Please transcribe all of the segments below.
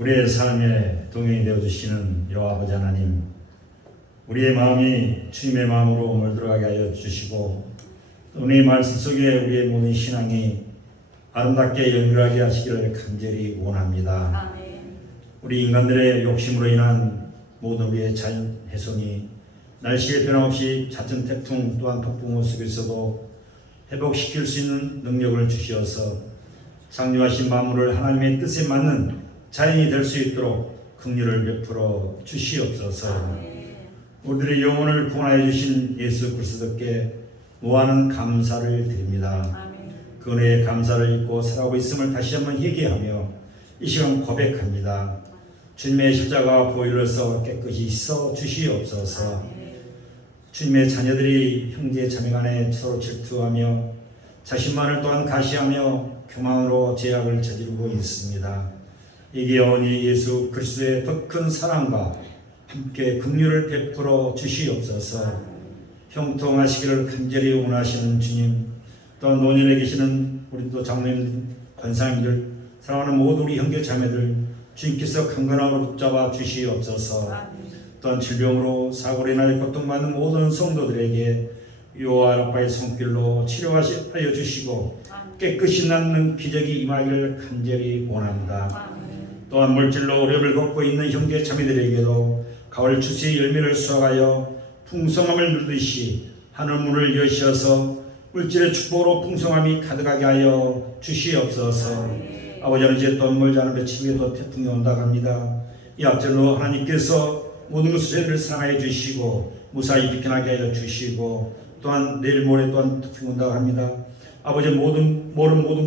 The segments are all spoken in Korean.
우리의 삶에 동행이 되어주시는 여호와 아버지 하나님, 우리의 마음이 주님의 마음으로 물들어가게 하여 주시고 오늘 말씀 속에 우리의 모든 신앙이 아름답게 연결하게 하시기를 간절히 원합니다. 우리 인간들의 욕심으로 인한 모든 우리의 자연 훼손이 날씨의 변함없이 잦은 태풍 또한 폭풍우 속에서도 회복시킬 수 있는 능력을 주시어서 창조하신 만물을 하나님의 뜻에 맞는 자연이 될 수 있도록 긍휼을 베풀어 주시옵소서. 우리들의 영혼을 구원하여 주신 예수 그리스도께 무한한 감사를 드립니다. 그 은혜의 감사를 잊고 살아가고 있음을 다시 한번 회개하며 이 시간 고백합니다. 주님의 십자가 보혈로서 깨끗이 씻어 주시옵소서. 주님의 자녀들이 형제 자매 간에 서로 질투하며 자신만을 또한 가시하며 교만으로 죄악을 저지르고 있습니다. 이게 영원히 예수 그리스도의 더 큰 사랑과 함께 긍휼을 베풀어 주시옵소서. 형통하시기를 간절히 원하시는 주님, 또한 노년에 계시는 우리 또 장로님, 권사님들, 사랑하는 모든 우리 형제 자매들 주님께서 강건함으로 붙잡아 주시옵소서. 또한 질병으로 사고로 인하여 고통받는 모든 성도들에게 여호와 라파의 손길로 치료하여 주시고 깨끗이 낫는 기적이 임하기를 간절히 원합니다. 또한 물질로 어려움을 겪고 있는 형제 자매들에게도 가을 추수의 열매를 수확하여 풍성함을 누리듯이 하늘문을 여시어서 물질의 축복으로 풍성함이 가득하게 하여 주시옵소서. 아버지는 이제 또 멀지 않은 배치위에도 태풍이 온다고 합니다. 이 앞절로 하나님께서 모든 것을 저희를 사랑하여 주시고 무사히 비켜나게 하여 주시고 또한 내일 모레 또한 태풍이 온다고 합니다. 아버지 모든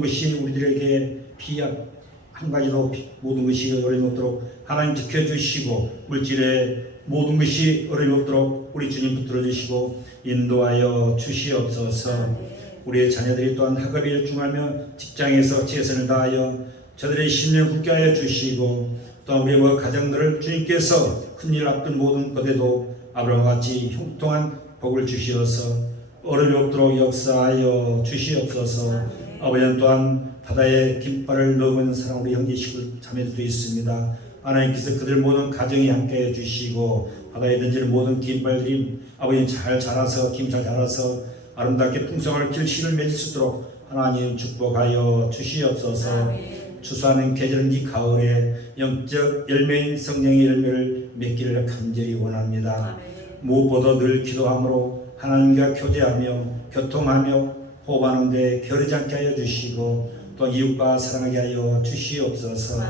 것이 우리들에게 비약 한 가지도 모든 것이 어려움 없도록 하나님 지켜주시고 물질의 모든 것이 어려움 없도록 우리 주님 붙들어 주시고 인도하여 주시옵소서. 우리의 자녀들이 또한 학업에 열중하며 직장에서 최선을 다하여 저들의 심령 굳게 하여 주시고 또한 우리의 가정들을 주님께서 큰일 앞둔 모든 것에도 아브라함과 같이 형통한 복을 주시어서 어려움이 없도록 역사하여 주시옵소서. 아버지는 또한 바다에 깃발을 넘은 사랑 우리 형제식구 자매들도 있습니다. 하나님께서 그들 모든 가정이 함께 해주시고 바다에 던지는 모든 깃발들이 아버지는 잘 자라서 김잘 자라서 아름답게 풍성할 길씨를 맺을 수 있도록 하나님 축복하여 주시옵소서. 추수하는 계절은 이 가을에 영적 열매인 성령의 열매를 맺기를 간절히 원합니다. 무엇보다 늘 기도함으로 하나님과 교제하며 교통하며 호흡하는 데 게으르지 않게 하여 주시고 또 이웃과 사랑하게 하여 주시옵소서.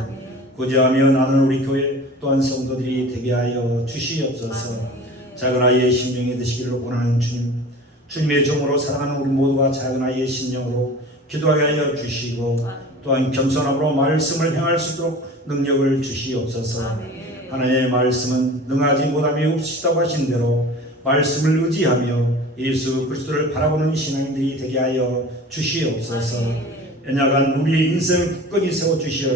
구제하며 나는 우리 교회 또한 성도들이 되게 하여 주시옵소서. 작은 아이의 심령이 되시기를 원하는 주님, 주님의 종으로 사랑하는 우리 모두가 작은 아이의 심령으로 기도하게 하여 주시고 또한 겸손함으로 말씀을 행할 수 있도록 능력을 주시옵소서. 하나님의 말씀은 능하지 못함이 없으시다고 하신 대로 말씀을 의지하며 예수 그리스도를 바라보는 신앙인들이 되게 하여 주시옵소서. 연약한 우리의 인생을 굳건히 세워주시어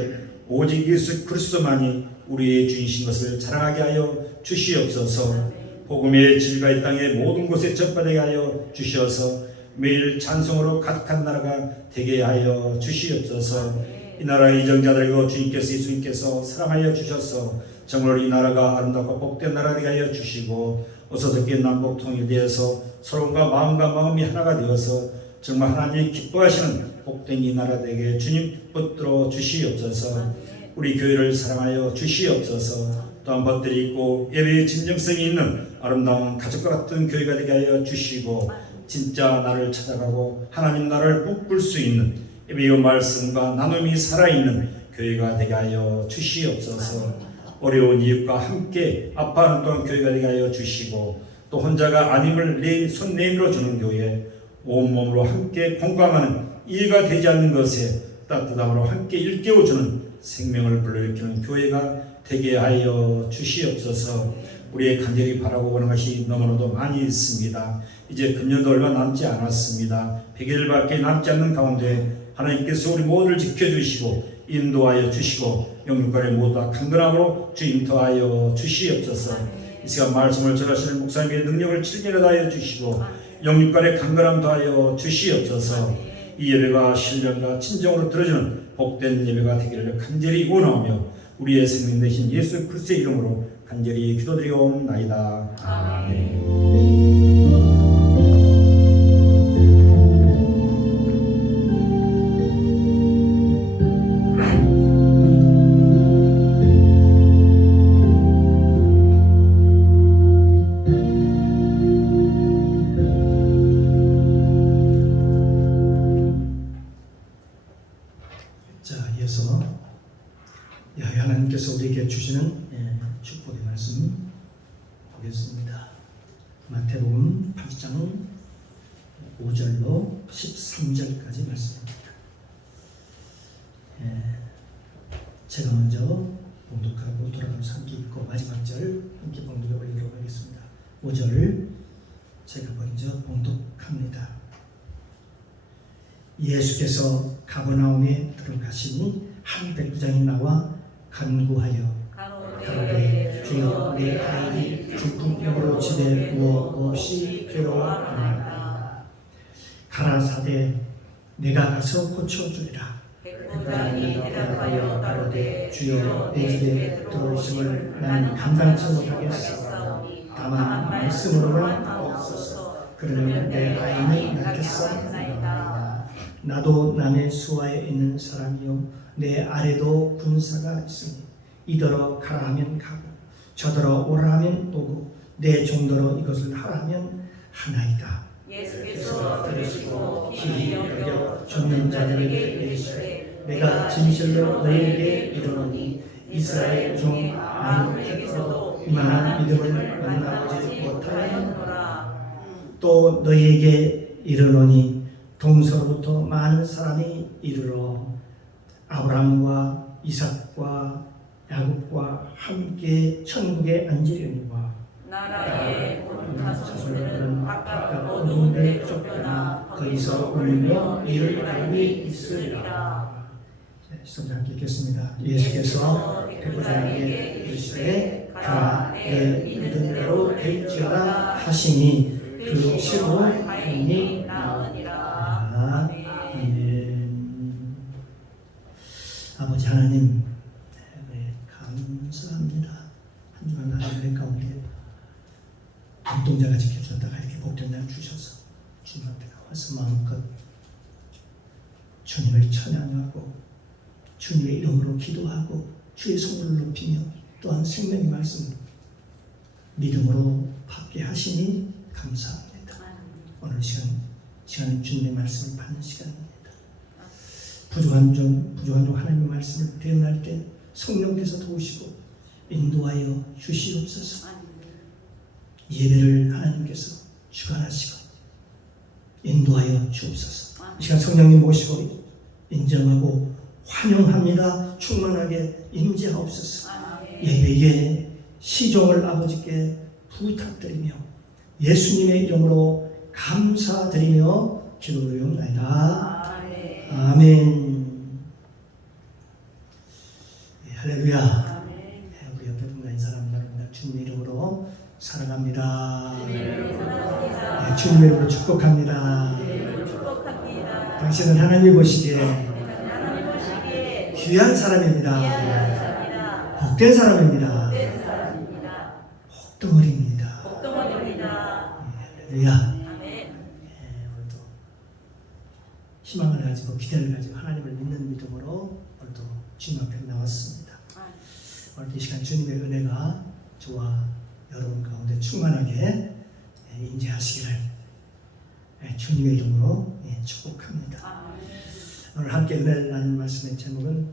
오직 예수 그리스도만이 우리의 주이신 것을 자랑하게 하여 주시옵소서. 복음의 질과 이 땅의 모든 곳에 전파되게 하여 주시어서 매일 찬송으로 가득한 나라가 되게 하여 주시옵소서. 이 나라의 이정자들과 주님께서 예수님께서 사랑하여 주셔서 정말 이 나라가 아름답고 복된 나라가 되게 하여 주시고 어서서께 남북 통일되어서 서로가 마음과 마음이 하나가 되어서 정말 하나님이 기뻐하시는 복된 이 나라 되게 주님 붙들어 주시옵소서. 우리 교회를 사랑하여 주시옵소서. 또한 벗들이 있고 예배의 진정성이 있는 아름다운 가족과 같은 교회가 되게 하여 주시고 진짜 나를 찾아가고 하나님 나를 꿈꿀 수 있는 예배의 말씀과 나눔이 살아있는 교회가 되게 하여 주시옵소서. 어려운 이웃과 함께 아파하는 또한 교회가 되게 하여 주시고 또 혼자가 아님을 내 손 내밀어 주는 교회, 온몸으로 함께 공감하는 이해가 되지 않는 것에 따뜻함으로 함께 일깨워주는 생명을 불러일으키는 교회가 되게 하여 주시옵소서. 우리의 간절히 바라고 보는 것이 너무나도 많이 있습니다. 이제 금년도 얼마 남지 않았습니다. 100일밖에 남지 않는 가운데 하나님께서 우리 모두를 지켜주시고 인도하여 주시고 영육간에 모두 다 강건함으로 주 인도하여 주시옵소서. 이 시간 말씀을 전하시는 목사님의 능력을 칠면하여 주시고 영육간에 강건함 더하여 주시옵소서. 이 예배가 신령과 친정으로 들어주는 복된 예배가 되기를 간절히 원하며 우리의 생명 되신 예수 그리스도의 이름으로 간절히 기도드리옵나이다. 아멘. 자, 이어서 하나님께서 우리에게 주시는 축복의 말씀 보겠습니다. 마태복음 8장 5절로 13절까지 말씀입니다. 제가 먼저 봉독하고 돌아가면서 함께 읽고 마지막 절 함께 봉독해 올리도록 하겠습니다. 5절을 제가 먼저 봉독합니다. 예수께서 가버나움에 들어가시니 한 백부장이 나와 간구하여 가로되 주여 내 아이이 중풍병으로 집에 누워 없이 괴로워하나이다. 가라사대 내가 가서 고쳐주리라. 백부장이 대답하여 가로되 주여 내 집에 들어오심을 나는 감당치 못하겠사오니 다만 말씀으로만 하옵소서. 그러면 내 아이는 낫겠사오나이다. 나도 남의 수하에 있는 사람이요 내 아래도 군사가 있으니 이더러 가라 하면 가고 저더러 오라 하면 오고 내 종더러 이것을 하라 하면 하나이다. 예수께서 들으시고 기이 여겨 쫓는 자들에게 이르시되 내가 진실로 너희에게 이르노니 이스라엘 중 아무에게서도 이만한 믿음을 만나보지 못하였노라. 또 너희에게 이르노니 동서로부터 많은 사람이 이르러 아브라함과 이삭과 야곱과 함께 천국에 앉으려니와 나라의 온 자손들은 각각 어두운 데 쫓겨나 거기서 울며 이를 갈미 있으리라. 시선 함께 읽겠습니다. 예수께서 백부장에게 이르시되 가라 내 믿음대로 될지어다 하시니 그 시로 하인이 나으니라. 아멘. 아버지 하나님, 감사합니다. 한 주간 하나님의 가운데 눈동자가 지켜주셨다가 이렇게 복된 날 주셔서 주님 앞에 나와서 마음껏 주님을 찬양하고 주님의 이름으로 기도하고 주의 성물을 높이며 또한 생명의 말씀을 믿음으로 받게 하시니 감사합니다. 오늘 시간 주님의 말씀을 받는 시간입니다. 부족한 중 하나님의 말씀을 대응할 때 성령께서 도우시고 인도하여 주시옵소서. 예배를 하나님께서 주관하시고 인도하여 주옵소서. 이 시간 성령님 모시고 인정하고 환영합니다. 충만하게 임재하옵소서. 예배의 시종을 아버지께 부탁드리며 예수님의 이름으로 감사드리며 기도드리옵나이다. 아멘. 할렐루야. 우리 옆에 분간인 사람 여러분들 주님의 이름으로 사랑합니다. 주님의 이름으로 축복합니다. 당신은 하나님이 보시기에 귀한 사람입니다. 복된 사람입니다. 복덩어리입니다. 할렐루야. 오늘도 희망을 가지고 기대를 가지고 하나님을 믿는 믿음으로 오늘도 주님 앞에 나왔습니다. 오늘 이 시간 주님의 은혜가 저와 여러분 가운데 충만하게 임재하시기를 주님의 이름으로 축복합니다. 오늘 함께 은혜를 나눈 말씀의 제목은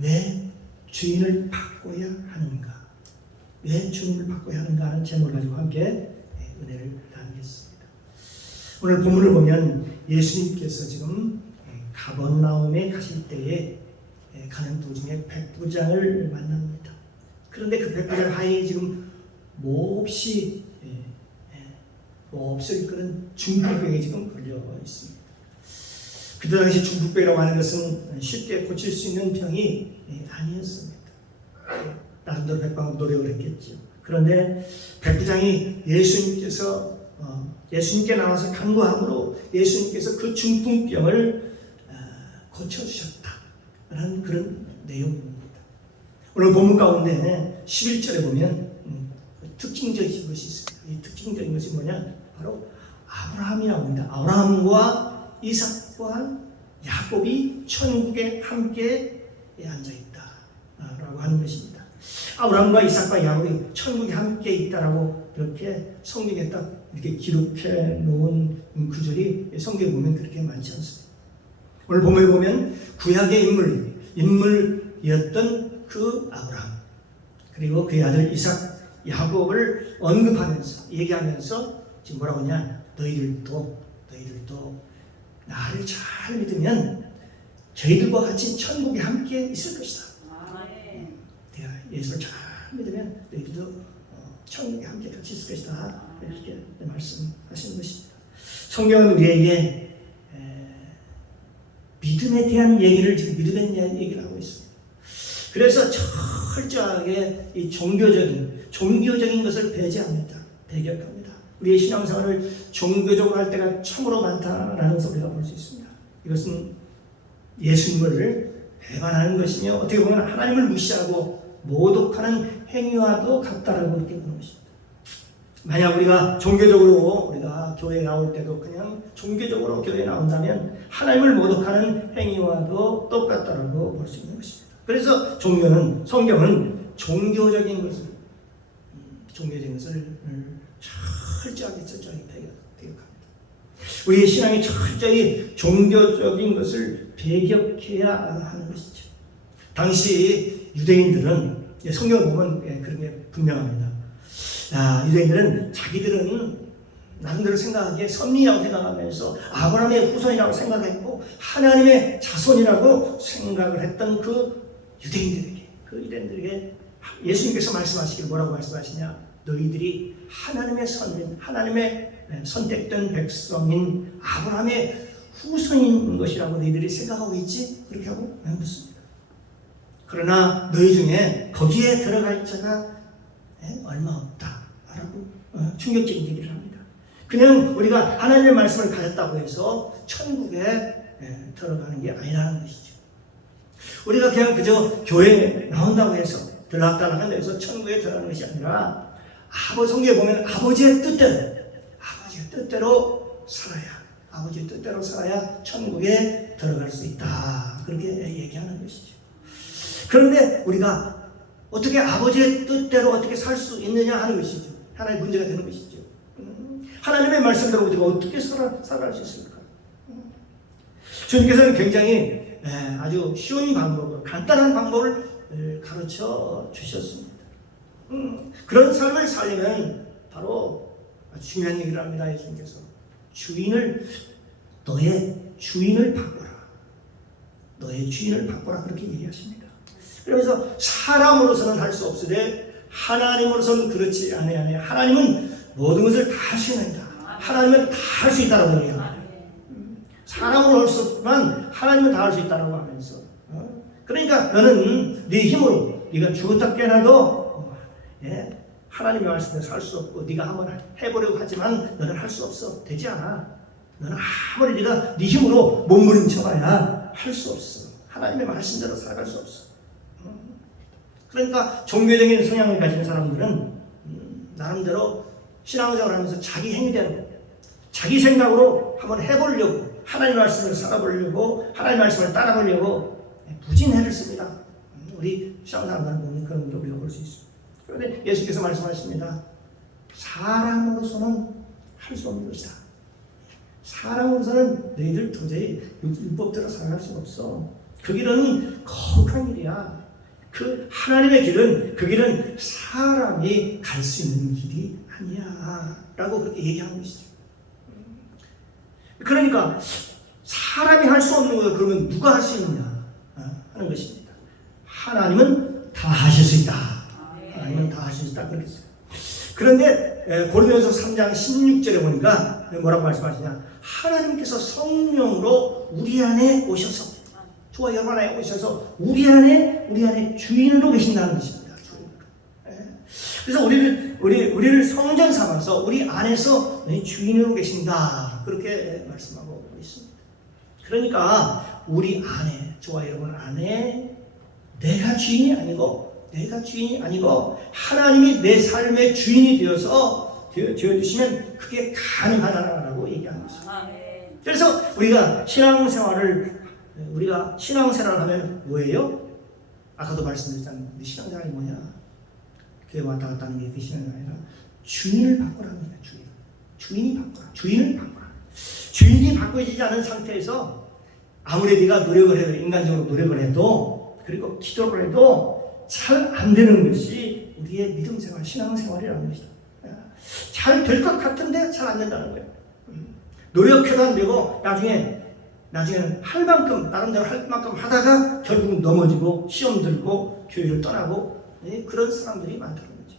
왜 주인을 바꿔야 하는가? 왜 주님을 바꿔야 하는가 하는 제목을 가지고 함께 은혜를 나누겠습니다. 오늘 본문을 보면 예수님께서 지금 가버나움에 가실 때에 가는 도중에 백부장을 만납니다. 그런데 그 백부장 하에 지금 몹시 이끄는 중풍병에 지금 걸려 있습니다. 그때 당시 중풍병이라고 하는 것은 쉽게 고칠 수 있는 병이 아니었습니다. 나름대로 백방 노력을 했겠죠. 그런데 백부장이 예수님께 나와서 간구함으로 예수님께서 그 중풍병을 고쳐주셨다라는 그런 내용입니다. 오늘 본문 가운데 11절에 보면 특징적인 것이 있습니다. 이 특징적인 것이 뭐냐? 바로 아브라함이라고 합니다. 아브라함과 이삭과 야곱이 천국에 함께 앉아있다 라고 하는 것입니다. 아브라함과 이삭과 야곱이 천국에 함께 있다라고 이렇게 성경에 딱 이렇게 기록해 놓은 구절이 성경에 보면 그렇게 많지 않습니다. 오늘 본문에 보면 구약의 인물이었던 그 아브라함, 그리고 그의 아들 이삭, 야곱을 언급하면서 얘기하면서 지금 뭐라고 하냐? 너희들도 나를 잘 믿으면 저희들과 같이 천국에 함께 있을 것이다. 내가 예수를 잘 믿으면 너희들도 천국에 함께 같이 있을 것이다. 이렇게 말씀하시는 것입니다. 성경은 우리에게 믿음에 대한 얘기를 지금 믿음에 대한 얘기를 하고 있습니다. 그래서 철저하게 이 종교적인 것을 배제합니다. 배격합니다. 우리의 신앙생활을 종교적으로 할 때가 참으로 많다라는 것을 우리가 볼 수 있습니다. 이것은 예수님을 배반하는 것이며 어떻게 보면 하나님을 무시하고 모독하는 행위와도 같다라고 그렇게 보는 것입니다. 만약 우리가 교회에 나올 때도 그냥 종교적으로 교회에 나온다면 하나님을 모독하는 행위와도 똑같다라고 볼 수 있는 것입니다. 그래서 성경은 종교적인 것을 철저하게 배격합니다. 우리의 신앙이 철저히 종교적인 것을 배격해야 하는 것이죠. 당시 유대인들은 성경을 보면 그런 게 분명합니다. 유대인들은 자기들은 나름대로 생각하기에 선민이라고 생각하면서 아브라함의 후손이라고 생각했고 하나님의 자손이라고 생각을 했던 그 유대인들에게 예수님께서 말씀하시길 뭐라고 말씀하시냐? 너희들이 하나님의 선민, 하나님의 선택된 백성인 아브라함의 후손인 것이라고 너희들이 생각하고 있지? 그렇게 하고 묻습니다. 그러나 너희 중에 거기에 들어갈 자가 얼마 없다 라고 충격적인 얘기를 합니다. 그냥 우리가 하나님의 말씀을 가졌다고 해서 천국에 들어가는 게 아니라는 것이죠. 우리가 그냥 그저 교회에 나온다고 해서 들락달락한다고 해서 천국에 들어가는 것이 아니라 성경에 보면 아버지의 뜻대로 살아야 천국에 들어갈 수 있다. 그렇게 얘기하는 것이죠. 그런데 우리가 어떻게 아버지의 뜻대로 어떻게 살 수 있느냐 하는 것이죠. 하나의 문제가 되는 것이죠. 하나님의 말씀대로 우리가 어떻게 살아갈 수 있을까? 주님께서는 굉장히 아주 쉬운 방법으로, 간단한 방법을 가르쳐 주셨습니다. 그런 삶을 살려면 바로 중요한 얘기를 합니다. 예수님께서 너의 주인을 바꿔라 그렇게 얘기하십니다. 그러면서 사람으로서는 할 수 없으되 하나님으로서는 그렇지 아니하네. 하나님은 모든 것을 다 하시느니라. 하나님은 다 할 수 있다라고 얘기합니다. 사람으로 할 수 없지만 하나님은 다 할 수 있다라고 하면서 그러니까 너는 네 힘으로 네가 죽었다 깨어나도 하나님의 말씀에 살 수 없고 네가 한번 해보려고 하지만 너는 할 수 없어. 되지 않아. 너는 아무리 네가 네 힘으로 몸부림쳐봐야 할 수 없어. 하나님의 말씀대로 살아갈 수 없어. 그러니까 종교적인 성향을 가진 사람들은 나름대로 신앙생활을 하면서 자기 행위대로 자기 생각으로 한번 해보려고 하나님의 말씀을 살아보려고 하나님의 말씀을 따라보려고 부진해를 씁니다. 우리 신앙생활을 보면 그런 걸 우리가 볼 수 있습니다. 그런데 예수께서 말씀하십니다. 사람으로서는 할 수 없는 것이다. 사람으로서는 너희들 도저히 율법대로 살아갈 수 없어. 그 길은 거룩한 길이야. 그 하나님의 길은 그 길은 사람이 갈 수 있는 길이 아니야 라고 그렇게 얘기하는 것이죠. 그러니까 사람이 할 수 없는 거 그러면 누가 할 수 있느냐 하는 것입니다. 하나님은 다 하실 수 있다. 하나님은 다 하실 수 있다 그렇게 했어요. 그런데 고린도전서 3장 16절에 보니까 뭐라고 말씀하시냐? 하나님께서 성령으로 우리 안에 오셔서 저와 여러분 안에 오셔서 우리 안에 주인으로 계신다는 것입니다. 그래서 우리를 성전 삼아서 우리 안에서 주인으로 계신다 그렇게 말씀하고 있습니다. 그러니까 우리 안에 저와 여러분 안에 내가 주인이 아니고 내가 주인이 아니고 하나님이 내 삶의 주인이 되어주시면 그게 가능하다라고 얘기하는 것입니다. 그래서 우리가 신앙생활을 하면 뭐예요? 아까도 말씀드렸잖아요. 우리 신앙생활이 뭐냐? 교회 왔다 갔다 하는 게 그 신앙이 아니라 주인을 바꾸라는 거예요. 주인이 바꾸라. 주인을 바꾸라. 주인이 바꿔지지 않은 상태에서 아무리 네가 노력을 해도, 인간적으로 노력을 해도, 그리고 기도를 해도 잘 안 되는 것이 우리의 믿음생활, 신앙생활이라는 것이다. 잘 될 것 같은데 잘 안 된다는 거예요. 노력해도 안 되고 나중에는 할 만큼, 나름대로 할 만큼 하다가 결국 넘어지고 시험 들고 교회를 떠나고 그런 사람들이 많다는 거죠.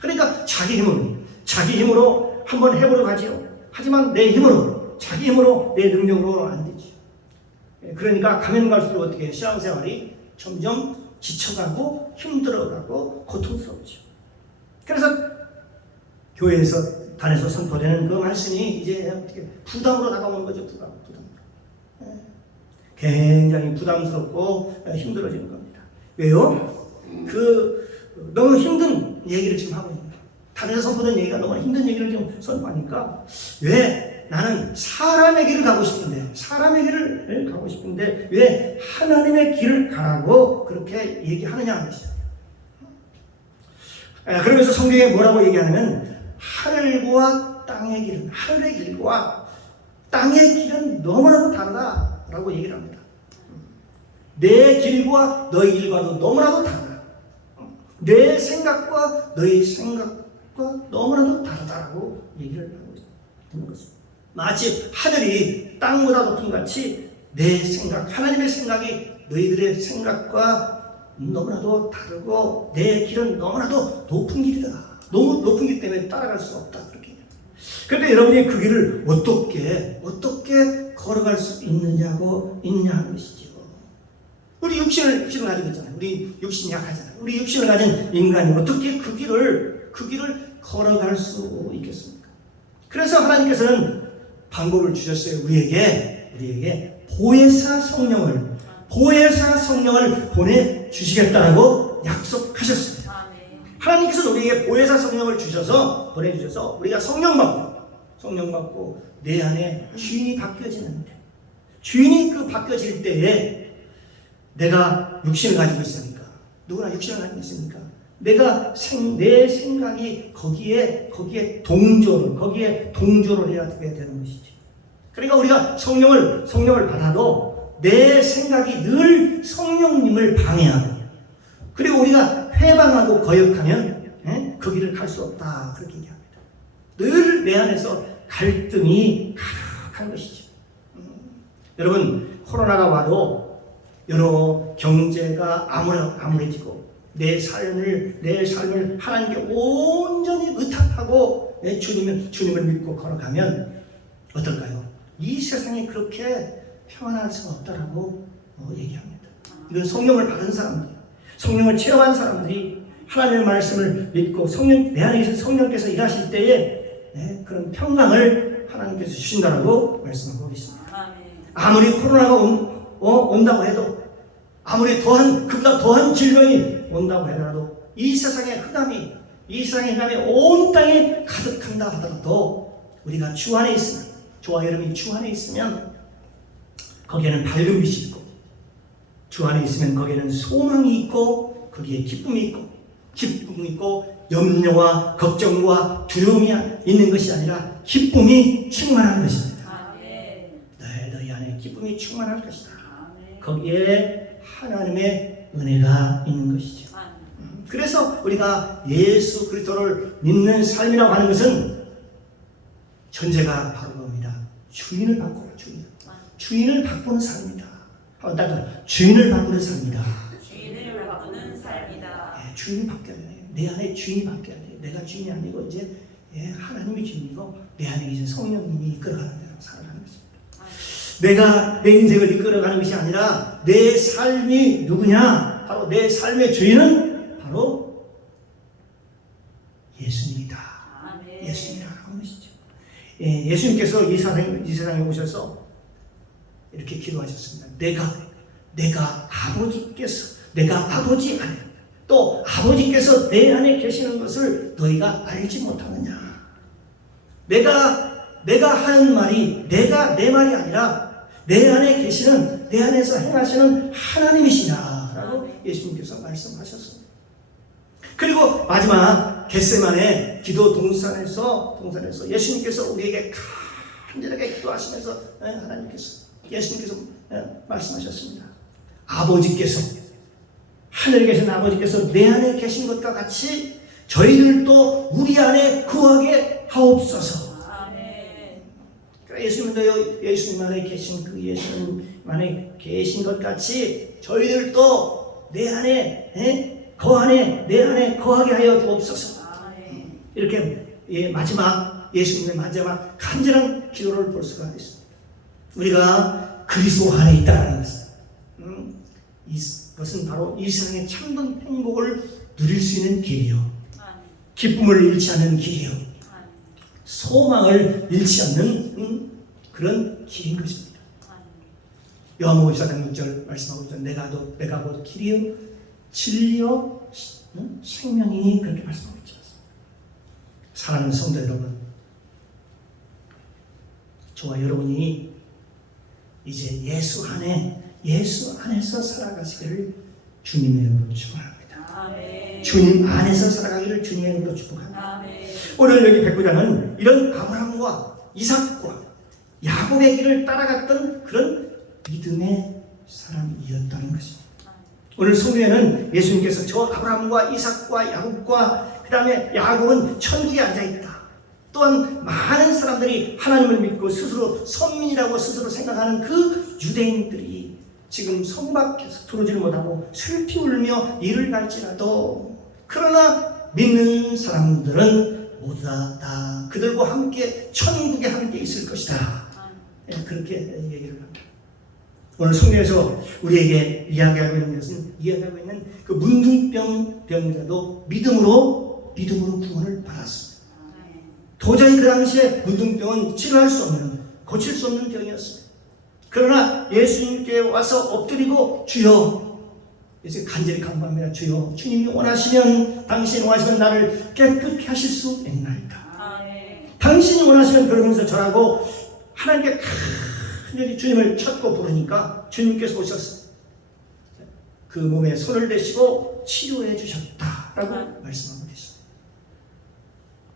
그러니까 자기 힘으로 한번 해보려고 하지요. 하지만 자기 힘으로, 내 능력으로 안 되죠. 그러니까 가면 갈수록 어떻게 신앙생활이 점점 지쳐가고 힘들어가고 고통스럽죠. 그래서 교회에서 단에서 선포되는 그 말씀이 이제 어떻게 부담으로 다가오는 거죠. 부담. 굉장히 부담스럽고 힘들어지는 겁니다. 왜요? 너무 힘든 얘기를 지금 하고 있습니다. 단에서 선포된 얘기가 너무 힘든 얘기를 지금 선포하니까 왜 나는 사람의 길을 가고 싶은데 왜 하나님의 길을 가라고 그렇게 얘기하느냐 하는 것이죠. 그러면서 성경에 뭐라고 얘기하냐면 하늘과 땅의 길은, 하늘의 길과 땅의 길은 너무나도 다르다라고 얘기를 합니다. 내 길과 너희 길과도 너무나도 다르다. 내 생각과 너희 생각과 너무나도 다르다라고 얘기를 하고 있는 것입니다. 마치 하늘이 땅보다 높은 같이 내 생각, 하나님의 생각이 너희들의 생각과 너무나도 다르고 내 길은 너무나도 높은 길이다. 너무 높은 길 때문에 따라갈 수 없다. 그렇게. 그런데 여러분이 그 길을 어떻게 걸어갈 수 있느냐 하는 것이죠. 우리 육신을 가지고 있잖아요. 우리 육신이 약하잖아요. 우리 육신을 가진 인간이 어떻게 그 길을 걸어갈 수 있겠습니까? 그래서 하나님께서는 방법을 주셨어요. 우리에게 보혜사 성령을 보내주시겠다라고 약속하셨습니다. 하나님께서 우리에게 보혜사 성령을 보내주셔서 우리가 성령 받고 내 안에 주인이 바뀌어지는데, 주인이 바뀌어질 때에 내가 육신을 가지고 있으니까, 누구나 육신을 가지고 있으니까 내 생각이 거기에 동조를 해야 되는 것이지. 그러니까 우리가 성령을 받아도 내 생각이 늘 성령님을 방해하고, 그리고 우리가 회방하고 거역하면 그 길을 갈 수 없다. 그렇게 얘기합니다. 늘 내 안에서 갈등이 가득한 것이죠. 여러분, 코로나가 와도 여러 경제가 암울해지고 내 삶을 하나님께 온전히 의탁하고 주님을 믿고 걸어가면 어떨까요? 이 세상이 그렇게 평안할 수 없다라고 얘기합니다. 이건 성령을 받은 사람들, 성령을 체험한 사람들이 하나님의 말씀을 믿고 내 안에 성령께서 일하실 때에 그런 평강을 하나님께서 주신다라고 말씀하고 있습니다. 아무리 코로나가 온다고 해도, 아무리 그보다 더한 질병이 온다고 하더라도, 이 세상의 흑암이 온 땅에 가득한다 하더라도 우리가 주 안에 있으면, 저와 여러분이 주 안에 있으면 거기에는 밝은 빛이 있고, 주 안에 있으면 거기에는 소망이 있고, 거기에 기쁨이 있고 염려와 걱정과 두려움이 있는 것이 아니라 기쁨이 충만한 것입니다. 너희 안에 기쁨이 충만할 것이다. 거기에 하나님의 은혜가 있는 것이죠. 그래서 우리가 예수 그리스도를 믿는 삶이라고 하는 것은 전제가 바로 그겁니다. 주인을 바꾸라. 주인을 바꾸는 삶이다. 주인을 바꾸는 삶이다. 주인이 바뀌어야 돼. 내 안에 주인이 바뀌어야 돼. 내가 주인이 아니고 이제 하나님이 주인이고 내 안에 이제 성령님이 이끌어가는 대로 살아가는 것입니다. 내가 내 인생을 이끌어가는 것이 아니라 내 삶이 누구냐? 바로 내 삶의 주인은 바로 예수님이다. 예수님이라고 하는 것이죠. 예수님께서 이 세상에 오셔서 이렇게 기도하셨습니다. 내가 아버지 안에 또 아버지께서 내 안에 계시는 것을 너희가 알지 못하느냐. 내가 하는 말이 내가 내 말이 아니라 내 안에 계시는, 내 안에서 행하시는 하나님이시냐라고 예수님께서 말씀하셨습니다. 그리고 마지막 겟세마네 기도 동산에서 예수님께서 우리에게 간절하게 기도하시면서 예수님께서 말씀하셨습니다. 아버지께서, 하늘에 계신 아버지께서 내 안에 계신 것과 같이 저희들도 우리 안에 거하게 하옵소서. 예수님 안에 계신 그 예수님 안에 계신 것 같이 저희들도 내 안에 내 안에 거하게 하여 주옵소서. 이렇게 예수님의 마지막 간절한 기도를 볼 수가 있습니다. 우리가 그리스도 안에 있다는 것은 이것은 바로 이 세상의 참된 행복을 누릴 수 있는 길이요, 기쁨을 잃지 않는 길이요, 소망을 잃지 않는 그런 길인 것입니다. 요한복음 14장 6절 말씀하고 있죠. 내가 곧 길이요 진리요 생명이니, 그렇게 말씀하고 있죠. 사랑하는 성도 여러분, 저와 여러분이 이제 예수 안에서 살아가시기를 주님의 이름으로 축원합니다. 주님 안에서 살아가기를 주님의 이름으로 축복합니다. 오늘 여기 백부장은 이런 아브라함과 이삭과 야곱의 길을 따라갔던 그런 믿음의 사람이었다는 것입니다. 오늘 성경에는 예수님께서 저 아브라함과 이삭과 야곱과 그 다음에 야곱은 천국에 앉아있다, 또한 많은 사람들이 하나님을 믿고 스스로 선민이라고 스스로 생각하는 그 유대인들이 지금 성 밖에서 들어오지를 못하고 슬피 울며 이를 갈지라도, 그러나 믿는 사람들은 모두 다 그들과 함께 천국에 함께 있을 것이다. 그렇게 얘기를 합니다. 오늘 성경에서 우리에게 이야기하고 있는 그 문둥병 병자도 믿음으로 구원을 받았습니다. 도저히 그 당시에 문둥병은 치료할 수 없는, 고칠 수 없는 병이었습니다. 그러나 예수님께 와서 엎드리고 주여, 이제 간절히 간구합니다. 주여, 주님이 원하시면, 당신이 원하시면 나를 깨끗게 하실 수 있나이다. 당신이 원하시면, 그러면서 저라고 하나님께 간절히 주님을 찾고 부르니까 주님께서 오셔서 그 몸에 손을 대시고 치료해 주셨다라고 말씀하고 계십니다.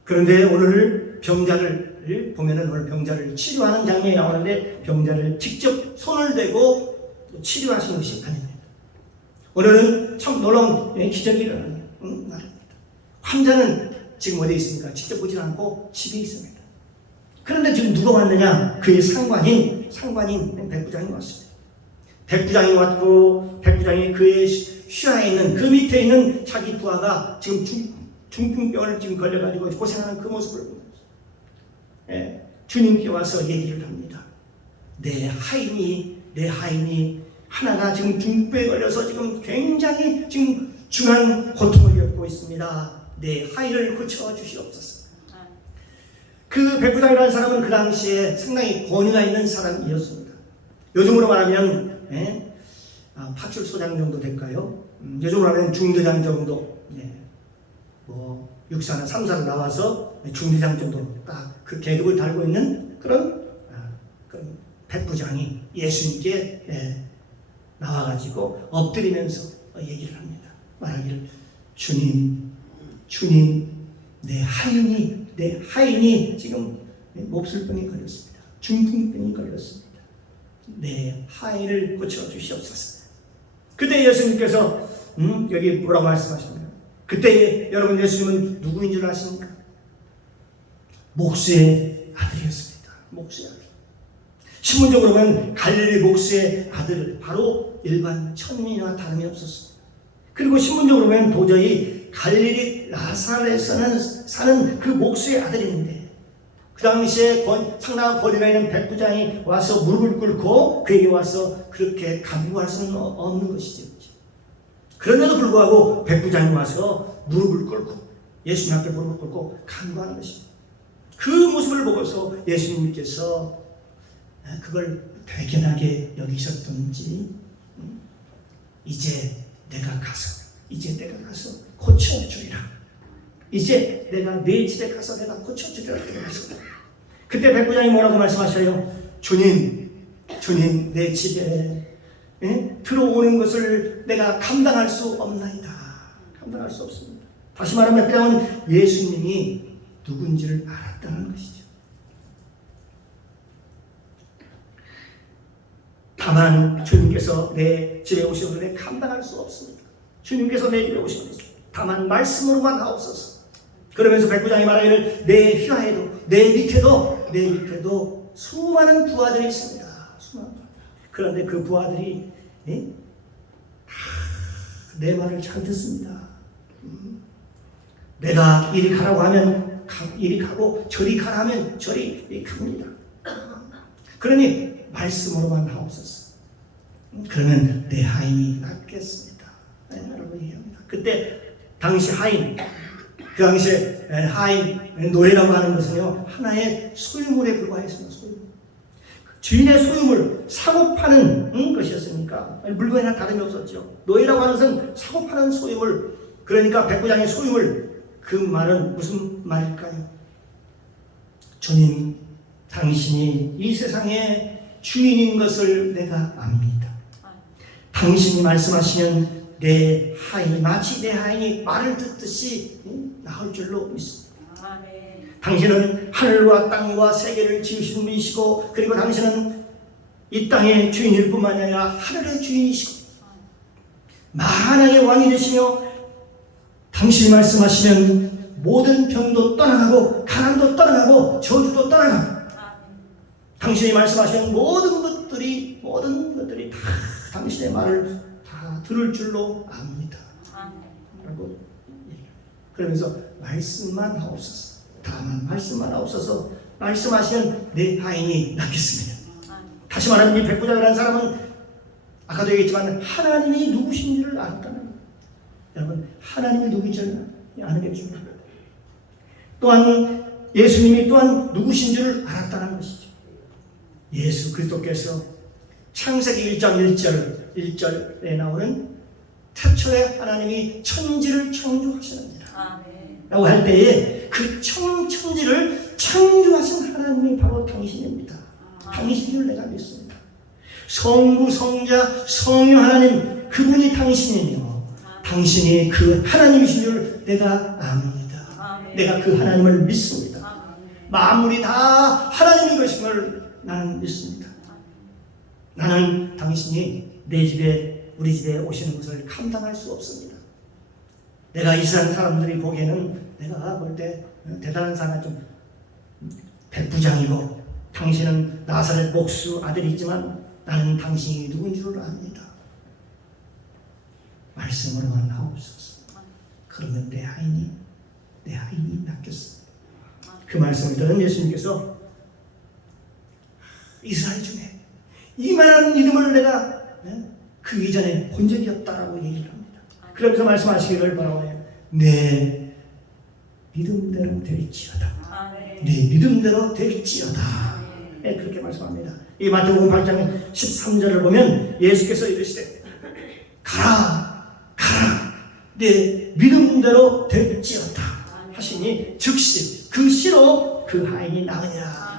그런데 오늘 병자를 보면은, 오늘 병자를 치료하는 장면이 나오는데 병자를 직접 손을 대고 치료하신 것이 아닙니다. 오늘은 참 놀라운 기적이 일어나는 날입니다. 환자는 지금 어디에 있습니까? 직접 보지 않고 집에 있습니다. 그런데 지금 누가 왔느냐? 그의 상관인 백부장이 왔습니다. 백부장이 왔고, 백부장이 그의 휘하에 있는, 그 밑에 있는 자기 부하가 지금 중풍병을 지금 걸려가지고 고생하는 그 모습을 보면서 주님께 와서 얘기를 합니다. 내 하인이 하나가 지금 중풍에 걸려서 지금 굉장히 지금 중한 고통을 겪고 있습니다. 내 하인을 고쳐 주시옵소서. 그 백부장이라는 사람은 그 당시에 상당히 권위가 있는 사람이었습니다. 요즘으로 말하면 파출소장 정도 될까요? 요즘으로 말하면 중대장 정도, 육사나 삼사로 나와서 중대장 정도로 딱 그 계급을 달고 있는 그런 백부장이 예수님께 나와가지고 엎드리면서 얘기를 합니다. 말하기를, 주님, 내 하인이 지금 몹쓸병이 걸렸습니다. 중풍병이 걸렸습니다. 내 하인을 고쳐주시옵소서. 그때 예수님께서 여기 뭐라고 말씀하십니까? 그때 여러분, 예수님은 누구인 줄 아십니까? 목수의 아들이었습니다. 목수의 아들. 신문적으로 보면 갈릴리 목수의 아들, 바로 일반 천민이와 다름이 없었습니다. 그리고 신문적으로 보면 도저히 갈릴리 나사렛에서는 사는 그 목수의 아들인데, 그 당시에 상당한 권위가 있는 백부장이 와서 무릎을 꿇고 그에게 와서 그렇게 간구할 수는 없는 것이죠. 그런데도 불구하고 백부장이 와서 무릎을 꿇고, 예수님 앞에 무릎을 꿇고 간구하는 것입니다. 그 모습을 보고서 예수님께서 그걸 대견하게 여기셨던지, 이제 내가 가서 이제 내가 가서 고쳐주리라. 이제 내가 네 집에 가서 내가 고쳐주리라. 그때 백부장이 뭐라고 말씀하셔요? 주님 내 집에 들어오는 것을 내가 감당할 수 없나이다. 감당할 수 없습니다. 다시 말하면 백부장은 예수님이 누군지를 알았다는 것이죠. 다만 주님께서 내 집에 오시는 것을 감당할 수 없습니다. 주님께서 내 집에 오시는 것을 다만 말씀으로만 하옵소서. 그러면서 백부장이 말하기를 내 휘하에도 내 밑에도 수많은 부하들이 있습니다. 수많은 부하들. 그런데 그 부하들이 내 말을 잘 듣습니다. 내가 이리 가라고 하면 이리 가고 저리 가라 하면 저리 갑니다. 그러니 말씀으로만 하옵소서. 그러면 내 하인이 낫겠습니다. 라고 얘기합니다. 그때 당시 하인, 그 당시에 하인, 노예라고 하는 것은요 하나의 소유물에 불과했습니다. 소유물. 주인의 소유물, 사고 파는 것이었으니까 물건이나 다름이 없었죠. 노예라고 하는 것은 사고 파는 소유물. 그러니까 백부장의 소유물, 그 말은 무슨 말일까요? 주님, 당신이 이 세상의 주인인 것을 내가 압니다. 당신이 말씀하시면 내 하인이 마치 내 하인이 말을 듣듯이 나올 줄로 믿습니다. 당신은 하늘과 땅과 세계를 지으신 분이시고 그리고 당신은 이 땅의 주인일 뿐만 아니라 하늘의 주인이시고 만왕의 왕이 되시며 당신이 말씀하시면 모든 병도 떠나가고 가난도 떠나가고 저주도 떠나가고 당신이 말씀하시면 모든 것들이 다 당신의 말을 다 들을 줄로 압니다. 라고 그러면서 말씀만 하옵소서. 다만 말씀만 하옵소서. 말씀하시면 내 하인이 낫겠습니다. 다시 말하면 이 백부장이라는 사람은 아까도 얘기했지만 하나님이 누구신지를 알았다는 거예요. 여러분 하나님이 누구인지를 아는 게 중요합니다. 또한 예수님이 또한 누구신 줄 알았다는 것이죠. 예수 그리스도께서 창세기 1장 1절에 나오는 태초에 하나님이 천지를 창조하시느니라 라고 할 때에 그 천지를 창조하신 하나님이 바로 당신입니다. 당신인 줄 내가 믿습니다. 성부, 성자, 성령 하나님 그분이 당신이며 당신이 그 하나님이신 줄 내가 압니다. 내가 그 하나님을 믿습니다. 만물이 다 하나님인 것인 걸 나는 믿습니다. 나는 당신이 내 집에 우리 집에 오시는 것을 감당할 수 없습니다. 내가 이 세상 사람들이 보기에는 내가 볼 때 대단한 사람 좀 백부장이고 당신은 나사렛 목수 아들이지만 나는 당신이 누군 줄 압니다. 말씀으로만 하옵소서. 그러면 내 하인이 낫겠습니다. 그 말씀을 들은 예수님께서 이스라엘 중에 이만한 믿음을 내가 그 이전에 본 적이 없다라고 얘기를 합니다. 그러면서 말씀하시기를 바라와요. 내 믿음대로 될지어다. 내 믿음대로 될지어다. 네, 그렇게 말씀합니다. 이 마태복음 8장 13절을 보면 예수께서 이르시되 가라 내 믿음대로 될지어다 하시니 즉시 그 시로 그 하인이 나으니라.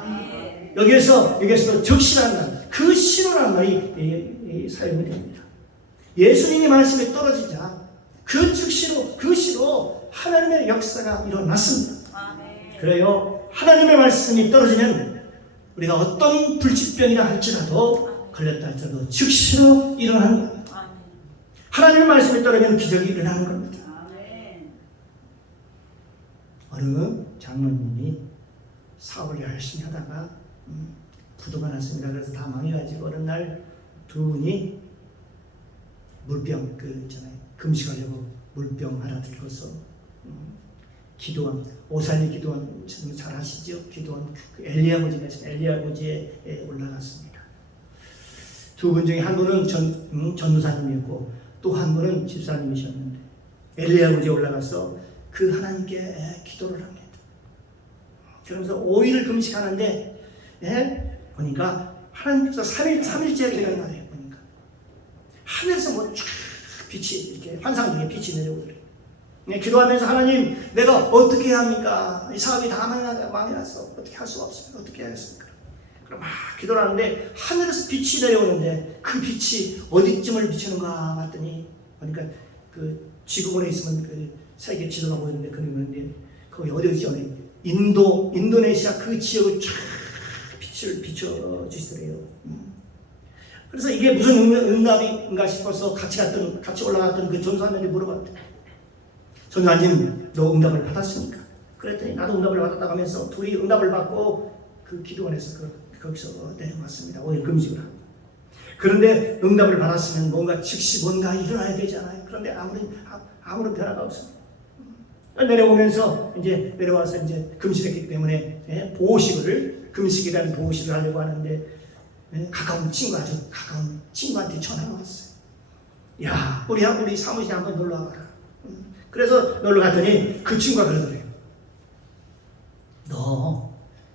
여기에서 즉시라는 말, 그 시로라는 말이 사용이 됩니다. 예수님이 말씀이 떨어지자 그 즉시로 그 시로 하나님의 역사가 일어났습니다. 그래요. 하나님의 말씀이 떨어지면 우리가 어떤 불치병이라 할지라도 걸렸다 할지라도 즉시로 일어나는 겁니다. 하나님의 말씀이 떨어지면 기적이 일어나는 겁니다. 어느 장로님이 사업을 열심히 하다가 부도가 났습니다. 그래서 다 망해가지고 어느 날 두 분이 물병 금식하려고 물병 하나 들고서 기도원 오살리 기도원 잘 아시죠? 기도원 그 엘리 아버지가 엘리 아버지에 올라갔습니다. 두 분 중에 한 분은 전도사님이었고 또 한 분은 집사님이셨는데 엘리 아버지에 올라가서 그 하나님께 기도를 합니다. 그러면서 5일을 금식하는데 보니까 하나님께서 3일째 되는 날이에요. 보니까 하늘에서 뭐 쫙 빛이 이렇게 환상 중에 빛이 내려오더래요. 네, 기도하면서 하나님 내가 어떻게 해야 합니까? 이 사업이 다 망해놨어. 어떻게 할 수가 없습니다. 어떻게 해야겠습니까? 그럼 막 기도를 하는데 하늘에서 빛이 내려오는데 그 빛이 어디쯤을 비추는가 봤더니 보니까 그 지구본에 있으면 그 세계 지도가 보이는데 그림인데 거기 어디지? 인도네시아 그 지역을 쫙 빛을 비춰주시더래요. 그래서 이게 무슨 응답인가 싶어서 같이 올라갔던 그 전사님이 물어봤대. 전사님, 너 응답을 받았습니까? 그랬더니 나도 응답을 받았다고 하면서 둘이 응답을 받고 그 기도원에서 거기서 내려왔습니다. 5일 금식을 하고. 그런데 응답을 받았으면 즉시 뭔가 일어나야 되잖아요. 그런데 아무런 변화가 없습니다. 내려오면서 내려와서 금식했기 때문에 금식이라는 보호식을 하려고 하는데 아주 가까운 친구한테 전화가 왔어요. 야, 우리 사무실에 한번 놀러 와봐라. 그래서 놀러 갔더니 그 친구가 그러더래요. 너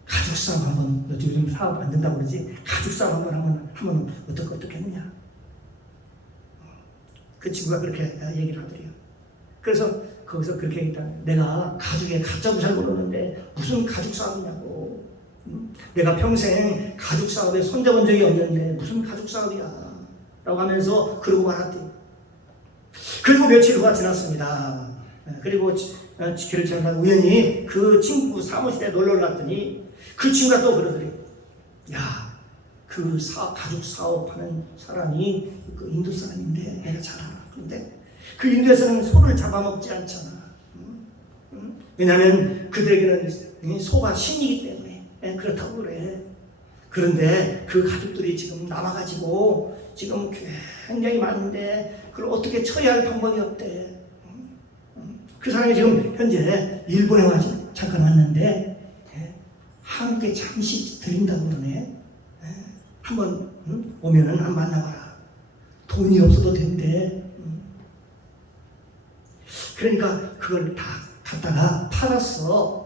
가족 싸움 한번, 너 요즘 사업 안 된다고 그러지? 가족 싸움 한번 하면 어떻겠느냐? 그 친구가 그렇게 얘기를 하더래요. 그래서 거기서 그렇게 얘기했다. 내가 가족의 가짜도 잘 모르는데 무슨 가족 싸움이냐고. 내가 평생 가족 사업에 손대본 적이 없는데 무슨 가족 사업이야 라고 하면서 그러고 말았대요. 그리고 며칠 후가 지났습니다. 그리고 길을 지나다 우연히 그 친구 사무실에 놀러 갔더니 그 친구가 또 그러더래요. 야, 그 가족 사업하는 사람이 그 인도 사람인데 내가 잘 알아. 그런데 그 인도에서는 소를 잡아먹지 않잖아. 왜냐하면 그들에게는 소가 신이기 때문에 그렇다고 그래. 그런데 그 가족들이 지금 남아가지고 지금 굉장히 많은데 그걸 어떻게 처리할 방법이 없대. 그 사람이 지금 현재 일본에 잠깐 왔는데 한국에 잠시 들린다고 그러네. 한번 오면은 한번 만나봐라. 돈이 없어도 된대. 그러니까 그걸 다 갖다가 팔아서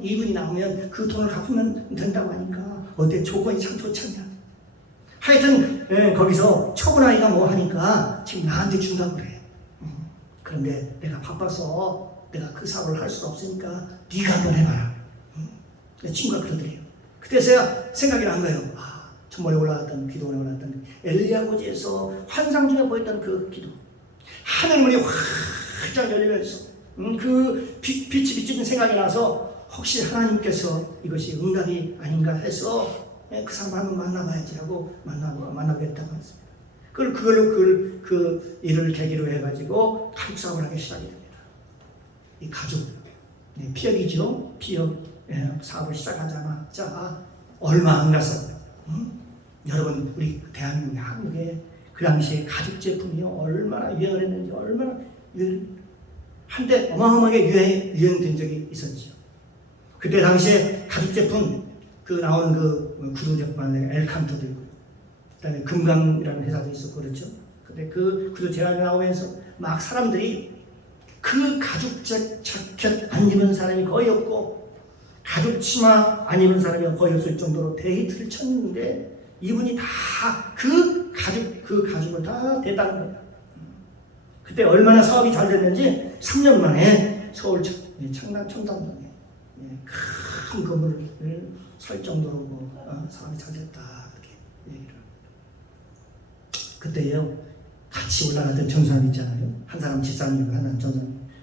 이분이 나오면 그 돈을 갚으면 된다고 하니까 어때? 조건이 참 좋잖냐. 하여튼 거기서 처분하기가 뭐 하니까 지금 나한테 준다고 그래. 그런데 내가 바빠서 내가 그 사업을 할 수가 없으니까 네가 한번 해봐라. 친구가 그러더래요. 그때서야 생각이 난 거예요. 천벌에 올라갔던 기도원에 올라갔던 엘리야고지에서 환상 중에 보였던 그 기도. 하늘문이 활짝 열리면서 그 빛이 비추는 생각이 나서 혹시 하나님께서 이것이 응답이 아닌가 해서 그 사람 한번 만나봐야지 하고 만나겠다고 했습니다. 그걸로 그 일을 계기로 해가지고 가족 사업을 하기 시작이 됩니다. 이 가족 피역이죠. 피역 사업을 시작하자마자 얼마 안 가서 여러분 우리 대한민국 한국에 그 당시에 가죽 제품이 얼마나 유행을 했는지 한때 어마어마하게 유행된 적이 있었죠. 그때 당시에 가죽 제품 나오는 그 구두 제품 안에 엘칸토도 있고 그다음에 금강이라는 회사도 있었고 그렇죠. 근데 그 구두 제품이 나오면서 막 사람들이 그 가죽 자켓 안 입은 사람이 거의 없고 가죽 치마 안 입은 사람이 거의 없을 정도로 대히트를 쳤는데 이분이 다 그 가죽을 다 댔다는 거예요. 그때 얼마나 사업이 잘 됐는지 3년 만에 서울 청담동에 큰 건물을 살 정도로 사업이 잘 됐다 이렇게 얘기를 합니다. 그때요 같이 올라갔던 전사님 있잖아요. 한 사람 집사님이고 한 사람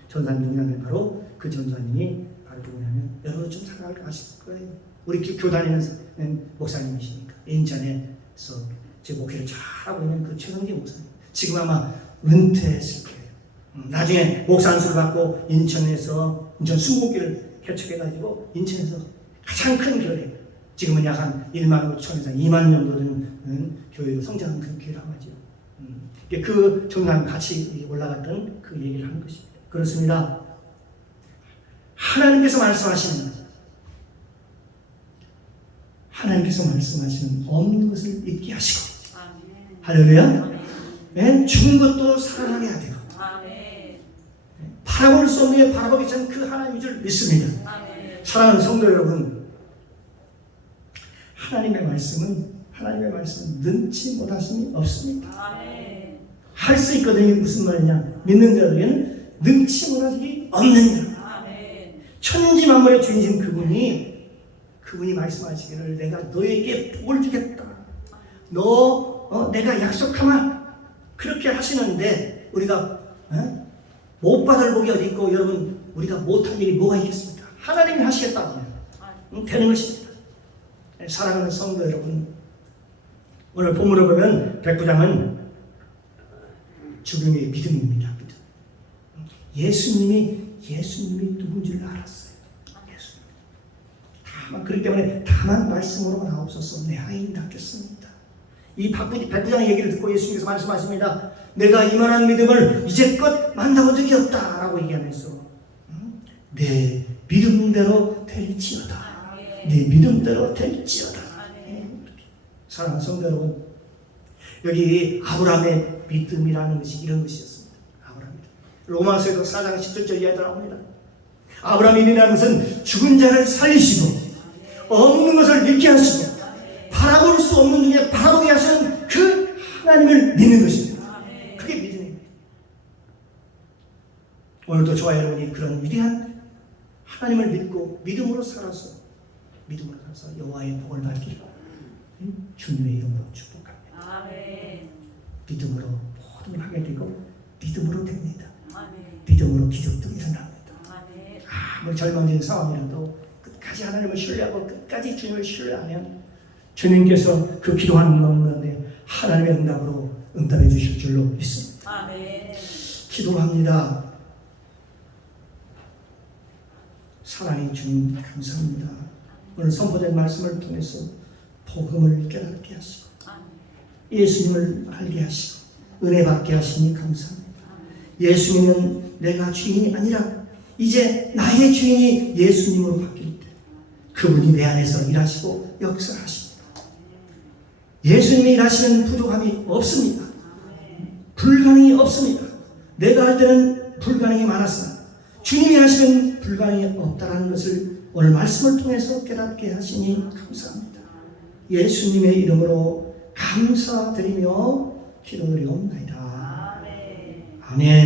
전사님 누구냐면 바로 그 전사님이 바로 누구냐면 여러분 좀 생각하실 거예요. 우리 교회 다니는 목사님이시니까 인천에서 제 목회를 잘하고 있는 그 최성기 목사님. 지금 아마 은퇴했을 거예요. 나중에 목사 안수를 받고 인천 순복기를 개척해가지고 인천에서 가장 큰 교회, 지금은 약 한 1만 5천에서 2만 정도 되는 교회로 성장한 그 교회라고 하죠. 그 전사님 같이 올라갔던 그 얘기를 하는 것입니다. 그렇습니다. 하나님께서 말씀하시는 없는 것을 잊게 하시고 할렐루야. 죽은 것도 살아나게 하되고 바라볼 수 없는 바라보기 전 그 하나님인 줄 믿습니다. 사랑하는 성도 여러분, 하나님의 말씀은 능치 못하심이 없습니다. 할 수 있거든요. 무슨 말이냐? 믿는 자들에게는 능치 못하기 없느니라. 천지 만물의 주인이신 그분이 말씀하시기를 내가 너에게 복을 주겠다. 내가 약속하마. 그렇게 하시는데 우리가 못 받을 복이 어디 있고 여러분 우리가 못할 일이 뭐가 있겠습니까? 하나님이 하시겠다고 하면 되는 것입니다. 사랑하는 성도 여러분, 오늘 본문을 보면 백부장은 죽음의 믿음입니다. 믿음. 예수님이 누군 줄 알았어요. 예수님. 다만 그렇기 때문에 다만 말씀으로 나옵소서 내 하인이 낫겠습니다. 이 백부장의 얘기를 듣고 예수님께서 말씀하십니다. 내가 이만한 믿음을 이제껏 만나본 적이 없다라고 얘기하면서 내 믿음대로 될지어다. 내 믿음대로 될지어다. 사랑하는 성도 여러분, 여기 아브라함의 믿음이라는 것이 이런 것이었습니다. 아브라함. 로마서에도 4장 17절 이하에 나옵니다. 아브라함의 믿음이라는 것은 죽은 자를 살리시고 없는 것을 잃게 하시고 바라볼 수 없는 중에 바라보게 하시는 그 하나님을 믿는 것입니다. 그게 믿음입니다. 오늘도 저와 여러분이 그런 위대한 하나님을 믿고 믿음으로 살아서 여호와의 복을 받기를 주님의 이름으로 축복합니다. 믿음으로 모든 하게 되고 믿음으로 됩니다. 믿음으로 기적도 일어납니다. 아무리 절망적인 상황이라도 끝까지 하나님을 신뢰하고 끝까지 주님을 신뢰하면 주님께서 그 기도하는 가운데 하나님의 응답으로 응답해 주실 줄로 믿습니다. 기도합니다. 사랑의 주님 감사합니다. 오늘 선포된 말씀을 통해서 복음을 깨닫게 하시고 예수님을 알게 하시고 은혜 받게 하시니 감사합니다. 예수님은 내가 주인이 아니라 이제 나의 주인이 예수님으로 바뀔 때 그분이 내 안에서 일하시고 역사하십니다. 예수님이 일하시는 부족함이 없습니다. 불가능이 없습니다. 내가 할 때는 불가능이 많았으나 주님이 하시는 불가능이 없다는 것을 오늘 말씀을 통해서 깨닫게 하시니 감사합니다. 예수님의 이름으로 감사드리며 기도드리옵나이다. 아멘.